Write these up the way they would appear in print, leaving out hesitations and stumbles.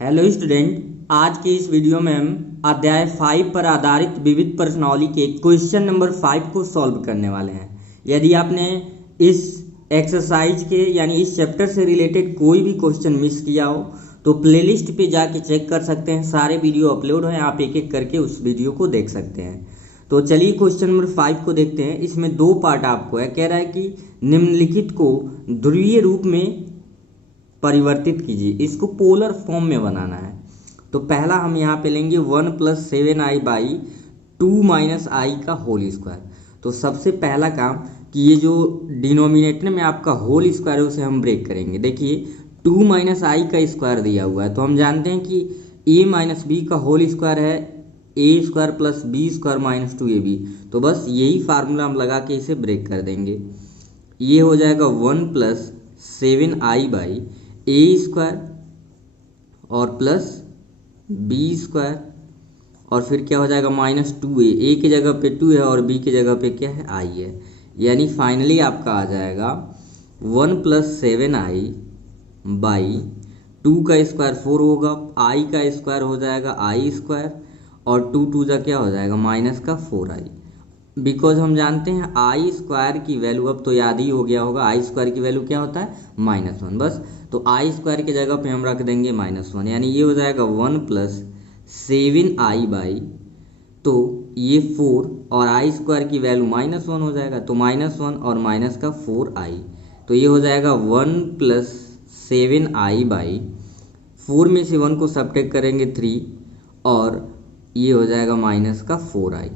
Hello student, आज के इस वीडियो में हम अध्याय 5 पर आधारित विविध प्रश्नावली के क्वेश्चन नंबर 5 को सॉल्व करने वाले हैं। यदि आपने इस एक्सरसाइज के यानी इस चैप्टर से रिलेटेड कोई भी क्वेश्चन मिस किया हो तो प्लेलिस्ट पे जाके चेक कर सकते हैं। सारे वीडियो अपलोड हैं, आप एक एक करके उस वीडियो को देख सकते हैं। तो चलिए क्वेश्चन नंबर 5 को देखते हैं। इसमें दो पार्ट आपको है। कह रहा है कि निम्नलिखित को ध्रुवीय रूप में परिवर्तित कीजिए, इसको पोलर फॉर्म में बनाना है। तो पहला हम यहाँ पे लेंगे 1 + 7i/2 - i का होल स्क्वायर। तो सबसे पहला काम कि ये जो डिनोमिनेटर में आपका होल स्क्वायर है उसे हम ब्रेक करेंगे। देखिए 2 - i का स्क्वायर दिया हुआ है, तो हम जानते हैं कि a - b का होल स्क्वायर है a² + b² - 2ab। तो बस यही फार्मूला हम लगा के इसे ब्रेक कर देंगे। ये हो जाएगा 1 + 7i/a² और प्लस b² और फिर क्या हो जाएगा -2a। a की जगह पे 2 है और b की जगह पे क्या है i है। यानी फाइनली आपका आ जाएगा 1 + 7i/2 का स्क्वायर 4 होगा, i का स्क्वायर हो जाएगा i² और 2 2 जा क्या हो जाएगा -4i। बिकॉज हम जानते हैं i² की वैल्यू, अब तो याद ही हो गया होगा, i² की वैल्यू क्या होता है -1। बस तो i² की जगह पे हम रख देंगे -1, यानी ये हो जाएगा 1 + 7i/, तो ये 4 और i² की वैल्यू -1 हो जाएगा, तो -1 और माइनस का 4i। तो ये हो जाएगा 1 + 7i/, 4 में से 1 को सब्ट्रैक्ट करेंगे 3 और ये हो जाएगा -4i।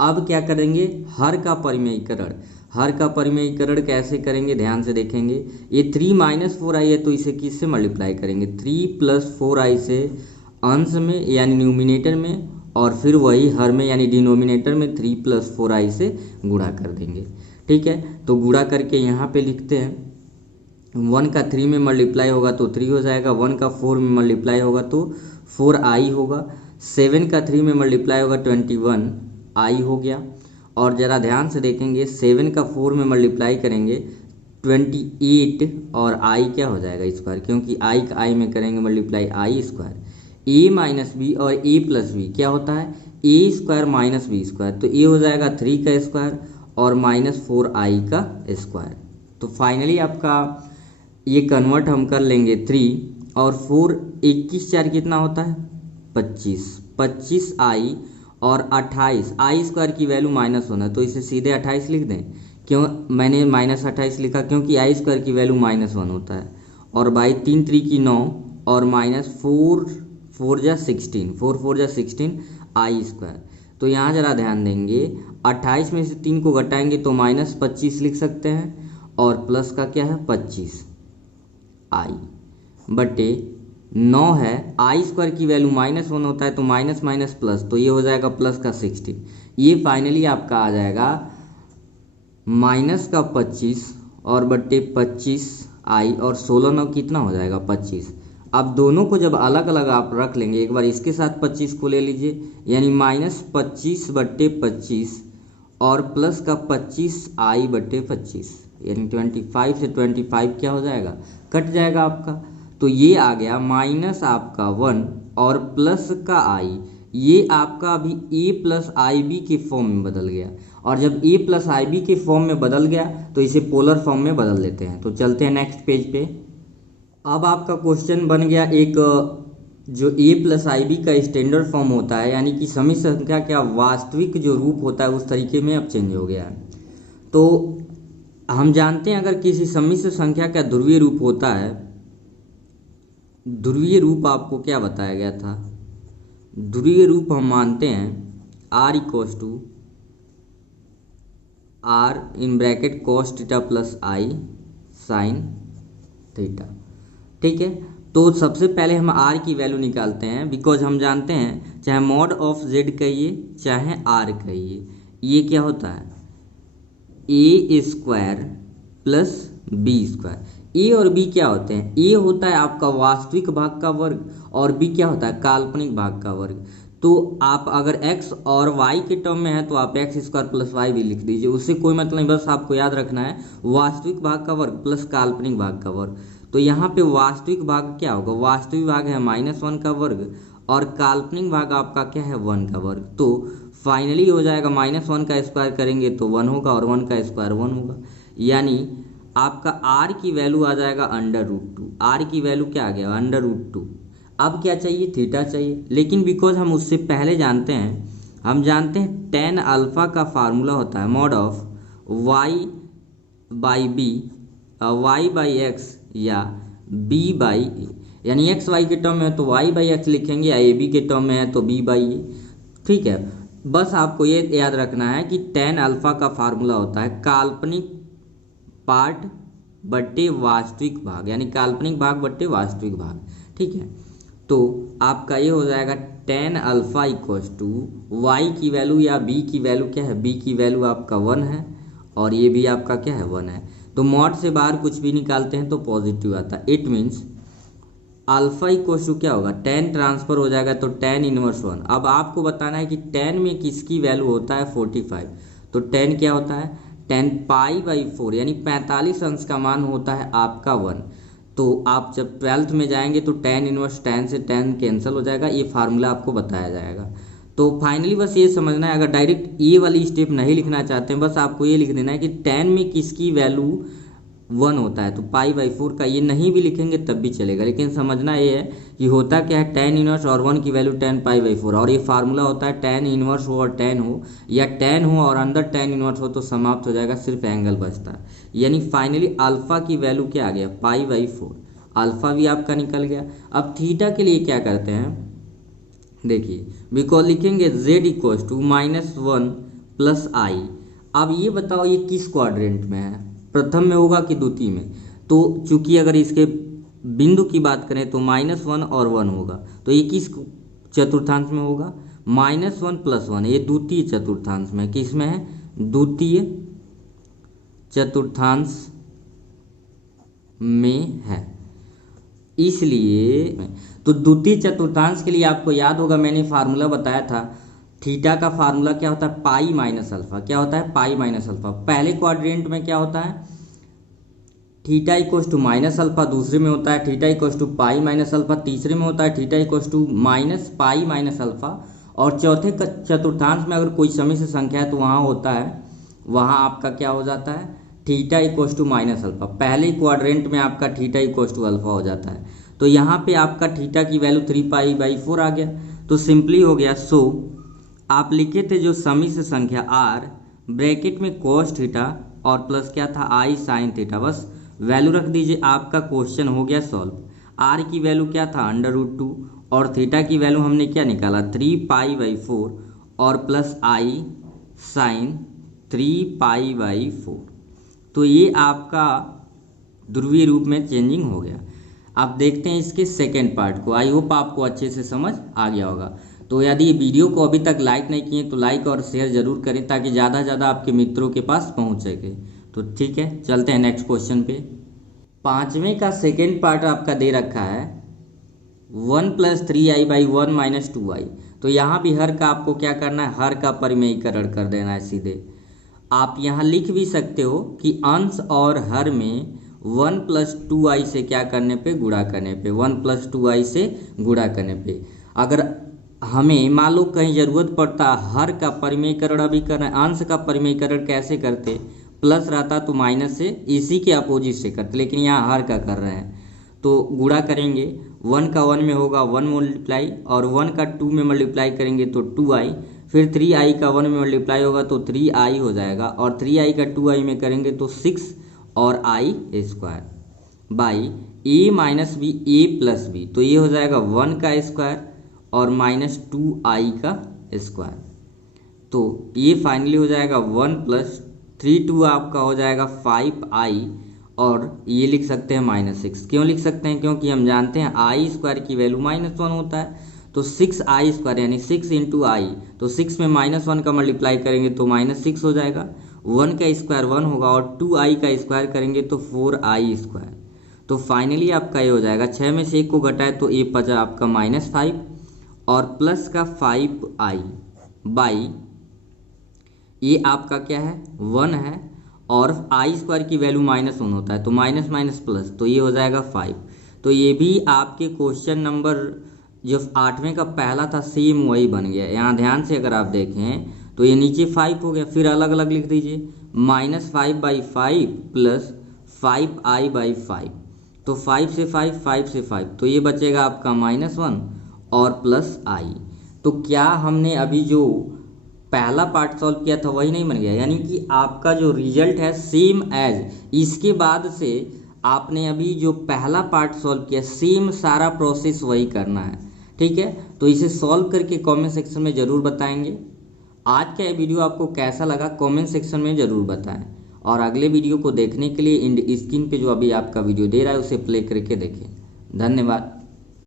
अब क्या करेंगे, हर का परिमेयीकरण। हर का परिमेयीकरण कैसे करेंगे ध्यान से देखेंगे। ये 3 - 4i है, तो इसे किससे मल्टीप्लाई करेंगे 3 + 4i से अंश में यानी न्यूमिनेटर में, और फिर वही हर में यानी डिनोमिनेटर में 3 + 4i से गुणा कर देंगे। ठीक है, तो गुणा करके यहाँ पे लिखते हैं 1 का 3 में मल्टीप्लाई होगा तो 3 हो जाएगा, 1 का 4 में मल्टीप्लाई होगा तो 4i होगा, 7 का 3 में मल्टीप्लाई होगा 21i हो गया। और ज़रा ध्यान से देखेंगे 7 का 4 में मल्टीप्लाई करेंगे 28 और i क्या हो जाएगा स्क्वायर, क्योंकि i का i में करेंगे मल्टीप्लाई i²। a - b और a + b क्या होता है a² - b², तो ये हो जाएगा 3 का स्क्वायर और -4i का स्क्वायर। तो फाइनली आपका ये कन्वर्ट हम कर लेंगे 3 और 4 21 4 कितना होता है 25, 25i और 28 i² की वैल्यू -1 है, तो इसे सीधे 28 लिख दें। क्यों मैंने -28 लिखा, क्योंकि i² की वैल्यू -1 होता है। और बाई 3 3 की 9 और -4 4 जा 16, 4 4 जा 16 i²। तो यहाँ ज़रा ध्यान देंगे 28 में से 3 को घटाएंगे तो -25 लिख सकते हैं और प्लस का क्या है 25i बटे 9 है। i² की वैल्यू -1 होता है, तो माइनस माइनस प्लस, तो ये हो जाएगा प्लस का 16। ये फाइनली आपका आ जाएगा -25 और बटे 25i और 16 9 कितना हो जाएगा 25। अब दोनों को जब अलग अलग आप रख लेंगे, एक बार इसके साथ 25 को ले लीजिए, यानी -25 बटे 25 और प्लस का 25i बटे 25, यानी 25 से 25 क्या हो जाएगा कट जाएगा आपका। तो ये आ गया माइनस आपका 1 और प्लस का i, ये आपका अभी a + ib के फॉर्म में बदल गया। और जब a + ib के फॉर्म में बदल गया तो इसे पोलर फॉर्म में बदल देते हैं। तो चलते हैं नेक्स्ट पेज पे। अब आपका क्वेश्चन बन गया एक जो a + ib का स्टैंडर्ड फॉर्म होता है, यानी कि समिश्र संख्या का वास्तविक जो रूप होता है उस तरीके में अब चेंज हो गया है। तो हम जानते हैं अगर किसी समिश्र संख्या का ध्रुवीय रूप होता है, ध्रुवीय रूप आपको क्या बताया गया था, ध्रुवीय रूप हम मानते हैं r = r (cos θ + i sin θ). ठीक है, तो सबसे पहले हम r की वैल्यू निकालते हैं, बिकॉज हम जानते हैं चाहे मॉड ऑफ z कहिए चाहे r कहिए, ये क्या होता है a² + b²। a और b क्या होते हैं, a होता है आपका वास्तविक भाग का वर्ग और b क्या होता है काल्पनिक भाग का वर्ग। तो आप अगर x और y के टर्म में है तो आप x² + y भी लिख दीजिए, उससे कोई मतलब नहीं, बस आपको याद रखना है वास्तविक भाग का वर्ग प्लस काल्पनिक भाग का वर्ग। तो यहाँ पे वास्तविक भाग क्या होगा, वास्तविक भाग है -1 का वर्ग और काल्पनिक भाग आपका क्या है 1 का वर्ग। तो फाइनली हो जाएगा -1 का स्क्वायर करेंगे तो 1 होगा और 1 का स्क्वायर 1 होगा, यानी आपका r की वैल्यू आ जाएगा √2। r की वैल्यू क्या आ गया √2। अब क्या चाहिए, थीटा चाहिए, लेकिन बिकॉज हम उससे पहले जानते हैं, हम जानते हैं tan अल्फा का फार्मूला होता है मॉड ऑफ y/b y/x या b/a, यानी x y के टर्म में है तो y/x लिखेंगे या ab के टर्म में है तो b/a। ठीक है, बस आपको ये याद रखना है कि tan अल्फा का फार्मूला होता है काल्पनिक पार्ट बट्टे वास्तविक भाग, यानी काल्पनिक भाग बट्टे वास्तविक भाग। ठीक है, तो आपका ये हो जाएगा tan alpha equals to Y की वैल्यू या b की वैल्यू क्या है, b की वैल्यू आपका 1 है और ये भी आपका क्या है 1 है। तो मॉड से बाहर कुछ भी निकालते हैं तो पॉजिटिव आता है। It means alpha equals to क्या होगा, tan ट्रांसफर हो जाएगा तो tan इनवर्स 1। अब आपको बताना है कि tan में किसकी वैल्यू होता है 45, तो tan क्या होता है tan π/4, यानी 45 अंश का मान होता है आपका 1। तो आप जब 12th में जाएंगे तो tan इनवर्स tan से tan कैंसिल हो जाएगा, ये फार्मूला आपको बताया जाएगा। तो फाइनली बस ये समझना है, अगर डायरेक्ट ये वाली स्टेप नहीं लिखना चाहते हैं, बस आपको ये लिख देना है कि tan में किसकी वैल्यू 1 होता है, तो π/4 का ये नहीं भी लिखेंगे तब भी चलेगा, लेकिन समझना ये है कि होता क्या है tan इनवर्स और 1 की वैल्यू tan π/4, और ये फार्मूला होता है tan इनवर्स हो और tan हो या tan हो और अंदर tan इनवर्स हो तो समाप्त हो जाएगा, सिर्फ एंगल बचता है। यानी फाइनली अल्फा की वैल्यू क्या आ गया π/4, अल्फा भी आपका निकल गया। अब थीटा के लिए क्या करते हैं, देखिए बिकॉज लिखेंगे z इक्वल्स टू -1 + i। अब ये बताओ ये किस क्वाड्रेंट में है, प्रथम में होगा कि द्वितीय में। तो चूंकि अगर इसके बिंदु की बात करें तो -1 और 1 होगा, तो ये किस चतुर्थांश में होगा, -1 + 1, ये द्वितीय चतुर्थांश में, किस में है, द्वितीय चतुर्थांश में है। इसलिए तो द्वितीय चतुर्थांश के लिए आपको याद होगा मैंने फार्मूला बताया था, थीटा का फार्मूला क्या होता है π-α, क्या होता है π-α। पहले क्वाड्रेंट में क्या होता है थीटा इक्वल्स टू -α, दूसरे में होता है थीटा इक्वल्स टू π-α, तीसरे में होता है थीटा इक्वल्स टू -π-α, और चौथे चतुर्थांश में अगर कोई समिश्र संख्या है तो वहाँ होता है, वहाँ आपका क्या हो जाता है थीटा इक्वल्स टू -α। पहले क्वाड्रेंट में आपका थीटा इक्वल्स टू अल्फा हो जाता है। तो यहाँ पे आपका थीटा की वैल्यू 3π/4 आ गया, तो सिंपली हो गया। सो आप लिखे थे जो समिश्र संख्या r ब्रैकेट में cos थीटा और प्लस क्या था i sin थीटा, बस वैल्यू रख दीजिए, आपका क्वेश्चन हो गया सॉल्व। r की वैल्यू क्या था √2 और थीटा की वैल्यू हमने क्या निकाला 3π/4 और प्लस i sin 3π/4। तो ये आपका ध्रुवीय रूप में चेंजिंग हो गया। आप देखते हैं इसके सेकेंड पार्ट को, आई होप आपको अच्छे से समझ आ गया होगा। तो यदि ये वीडियो को अभी तक लाइक नहीं किए तो लाइक और शेयर जरूर करें ताकि ज़्यादा से ज़्यादा आपके मित्रों के पास पहुंच सके। तो ठीक है, चलते हैं नेक्स्ट क्वेश्चन पे। पाँचवें का सेकेंड पार्ट आपका दे रखा है 1 + 3i/1 - 2i। तो यहाँ भी हर का आपको क्या करना है, हर का परिमेयीकरण कर देना है सीधे। आप यहाँ लिख भी सकते हो कि अंश और हर में 1 + 2i से क्या करने पे, गुणा करने पे, 1 + 2i से गुणा करने पे। अगर हमें मान लो कहीं ज़रूरत पड़ता हर का परिमेयीकरण अभी करना है, अंश का परिमेयीकरण कैसे करते, प्लस रहता तो माइनस से इसी के अपोजिट से करते, लेकिन यहाँ हर का कर रहे हैं तो गुणा करेंगे। 1 का 1 में होगा 1 मल्टीप्लाई, और 1 का 2 में मल्टीप्लाई करेंगे तो 2i, फिर 3i का 1 में मल्टीप्लाई होगा तो 3i हो जाएगा, और 3i का 2i में करेंगे तो 6 और i² by a - b a + b, तो ये हो जाएगा 1 का स्क्वायर और -2i का स्क्वायर। तो ये फाइनली हो जाएगा 1 + 3 आपका हो जाएगा 5i, और ये लिख सकते हैं -6। क्यों लिख सकते हैं, क्योंकि हम जानते हैं i² की वैल्यू -1 होता है, तो 6i² यानी 6 × i, तो 6 में -1 का मल्टीप्लाई करेंगे तो -6 हो जाएगा, 1 का स्क्वायर 1 होगा और 2i का स्क्वायर करेंगे तो 4i²। तो फाइनली आपका ये हो जाएगा, 6 में से 1 को घटाए तो ये बचा आपका -5 और प्लस का 5i बाई ये आपका क्या है 1 है, और आई स्क्वायर की वैल्यू -1 होता है, तो माइनस माइनस प्लस, तो ये हो जाएगा 5। तो ये भी आपके क्वेश्चन नंबर जो 8वें का पहला था सेम वही बन गया। यहाँ ध्यान से अगर आप देखें तो ये नीचे 5 हो गया, फिर अलग अलग लिख दीजिए, -5/5 प्लस 5i/5। तो 5 से 5, 5 से 5, तो ये बचेगा आपका -1 और प्लस आई। तो क्या हमने अभी जो पहला पार्ट सॉल्व किया था वही नहीं बन गया? यानी कि आपका जो रिजल्ट है सेम एज इसके बाद से आपने अभी जो पहला पार्ट सॉल्व किया सेम सारा प्रोसेस वही करना है। ठीक है, तो इसे सॉल्व करके कमेंट सेक्शन में ज़रूर बताएंगे। आज का ये वीडियो आपको कैसा लगा कमेंट सेक्शन में ज़रूर बताएं, और अगले वीडियो को देखने के लिए स्क्रीन पे जो अभी आपका वीडियो दे रहा है उसे प्ले करके देखें। धन्यवाद।